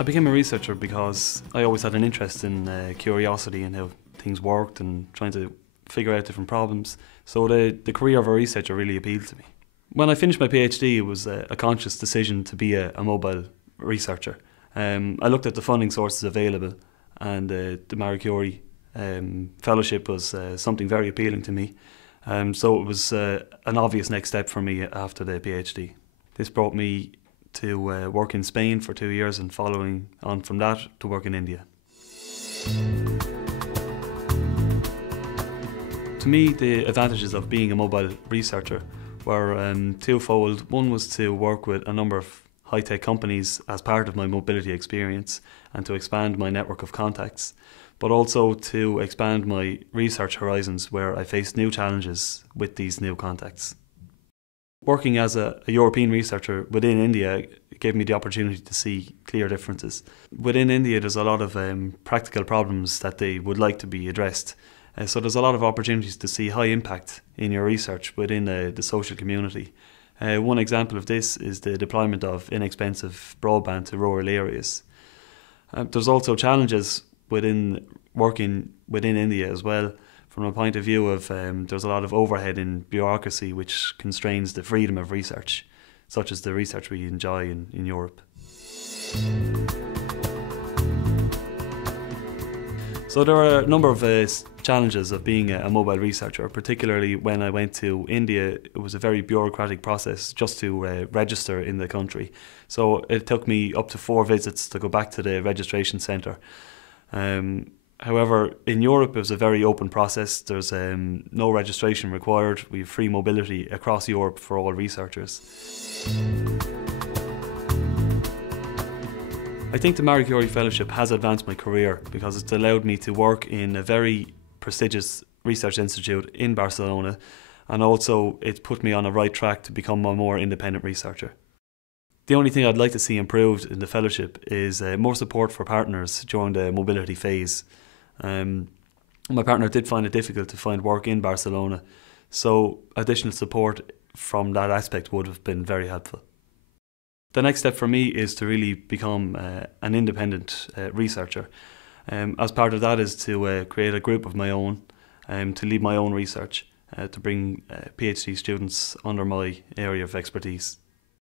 I became a researcher because I always had an interest in curiosity and how things worked and trying to figure out different problems. So the career of a researcher really appealed to me. When I finished my PhD, it was a conscious decision to be a mobile researcher. I looked at the funding sources available, and the Marie Curie fellowship was something very appealing to me. So it was an obvious next step for me after the PhD. This brought me to work in Spain for 2 years, and following on from that to work in India. To me, the advantages of being a mobile researcher were twofold. One was to work with a number of high-tech companies as part of my mobility experience and to expand my network of contacts, but also to expand my research horizons where I faced new challenges with these new contacts. Working as a European researcher within India gave me the opportunity to see clear differences. Within India, there's a lot of practical problems that they would like to be addressed. So there's a lot of opportunities to see high impact in your research within the social community. One example of this is the deployment of inexpensive broadband to rural areas. There's also challenges within working within India as well, from a point of view of there's a lot of overhead in bureaucracy which constrains the freedom of research, such as the research we enjoy in Europe. So there are a number of challenges of being a mobile researcher, particularly when I went to India. It was a very bureaucratic process just to register in the country. So it took me up to 4 visits to go back to the registration centre. However, in Europe it was a very open process. There's no registration required. We have free mobility across Europe for all researchers. I think the Marie Curie Fellowship has advanced my career because it's allowed me to work in a very prestigious research institute in Barcelona, and also it's put me on a right track to become a more independent researcher. The only thing I'd like to see improved in the fellowship is more support for partners during the mobility phase. My partner did find it difficult to find work in Barcelona, so additional support from that aspect would have been very helpful. The next step for me is to really become an independent researcher. As part of that is to create a group of my own, to lead my own research, to bring PhD students under my area of expertise.